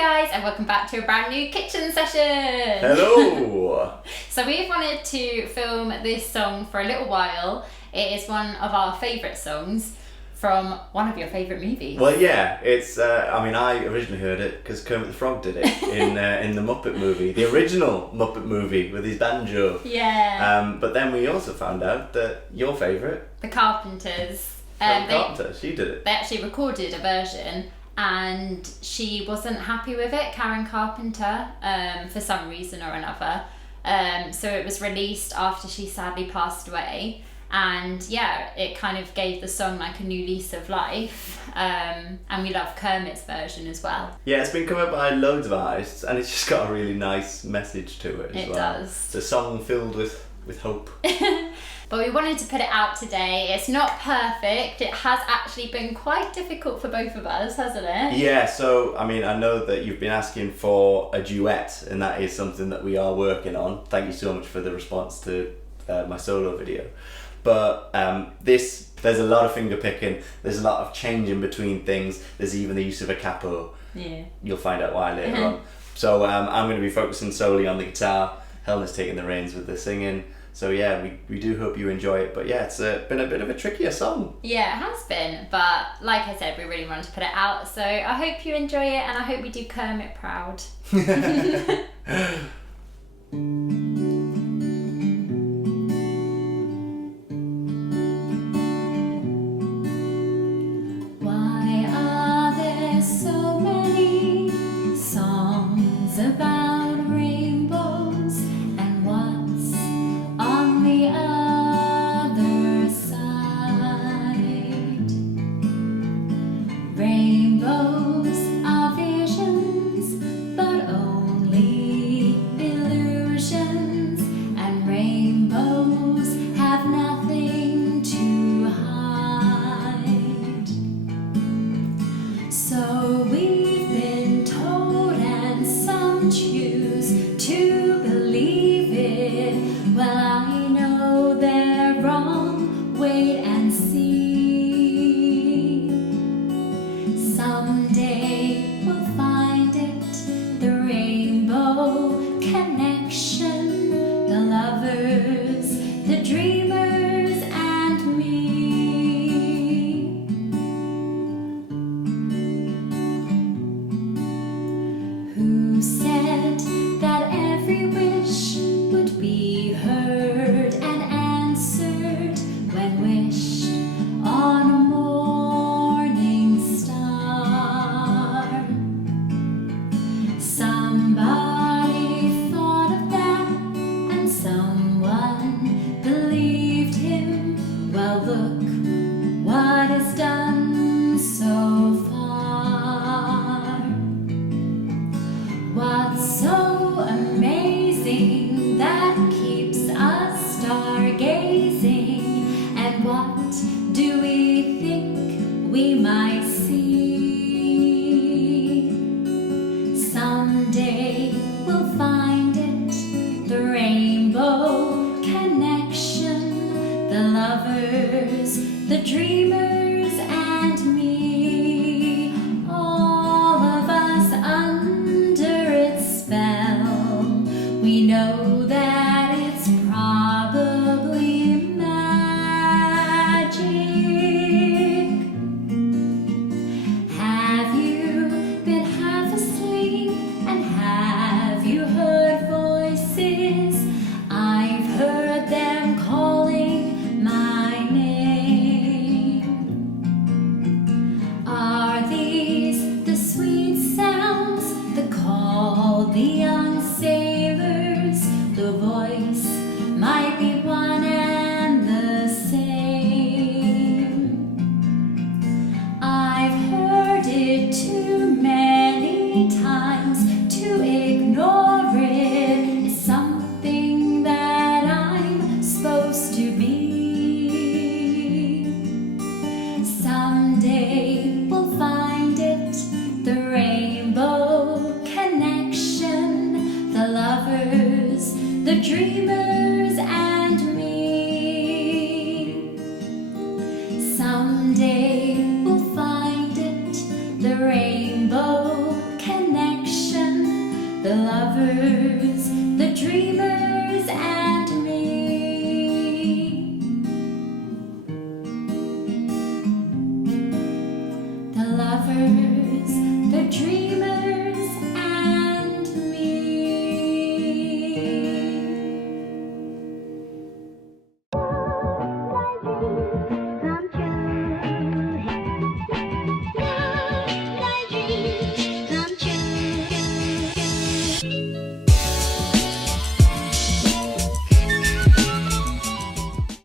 guys, and welcome back to a brand new kitchen session. Hello. So we've wanted to film this song for a little while. It is one of our favourite songs from one of your favourite movies. Well, yeah, it's. I originally heard it because Kermit the Frog did it in the Muppet Movie, the original Muppet Movie with his banjo. Yeah. But then we also found out that your favourite, The Carpenters. Carpenters, she did it. They actually recorded a version, and she wasn't happy with it, Karen Carpenter, for some reason or another. So it was released after she sadly passed away. And yeah, it kind of gave the song like a new lease of life. And we love Kermit's version as well. Yeah, it's been covered by loads of artists, and it's just got a really nice message to it as well. It does. It's a song filled with hope. But we wanted to put it out today. It's not perfect. It has actually been quite difficult for both of us, hasn't it? Yeah, so I know that you've been asking for a duet, and that is something that we are working on. Thank you so much for the response to my solo video. But there's a lot of finger picking, there's a lot of changing between things, there's even the use of a capo. Yeah. You'll find out why later on. So I'm going to be focusing solely on the guitar. Helena's taking the reins with the singing. So yeah, we do hope you enjoy it. But yeah, it's been a bit of a trickier song. Yeah, it has been. But like I said, we really wanted to put it out. So I hope you enjoy it, and I hope we do Kermit proud. Why are there so many songs about rainbows, and what's on the other side? Rainbows are visions, but only illusions, and rainbows have nothing to hide. So we've been told, and some choose to believe it. Well, I know they're wrong. Wait and see. Someday we'll find it, the rainbow connection, the lovers, the dreamers, and me. Who said that every wish would be heard and answered when wished on a morning star? Somebody thought of that, and someone believed him. Well, look what is done so far. What's so amazing that keeps us stargazing? And what do we think we might see? Someday we'll find it, the rainbow connection, the lovers, the dreamers, and me. All of us under its spell. We know that it's probably magic. Have you been half asleep, and have you heard voices? I've heard them calling my name. Are these the sweet sounds that call the young sailors? The voice might be one and the same. I've heard it too many times to ignore it. It's something that I'm supposed to be. Someday we'll find it, the rainbow connection, the lovers, the dreamers,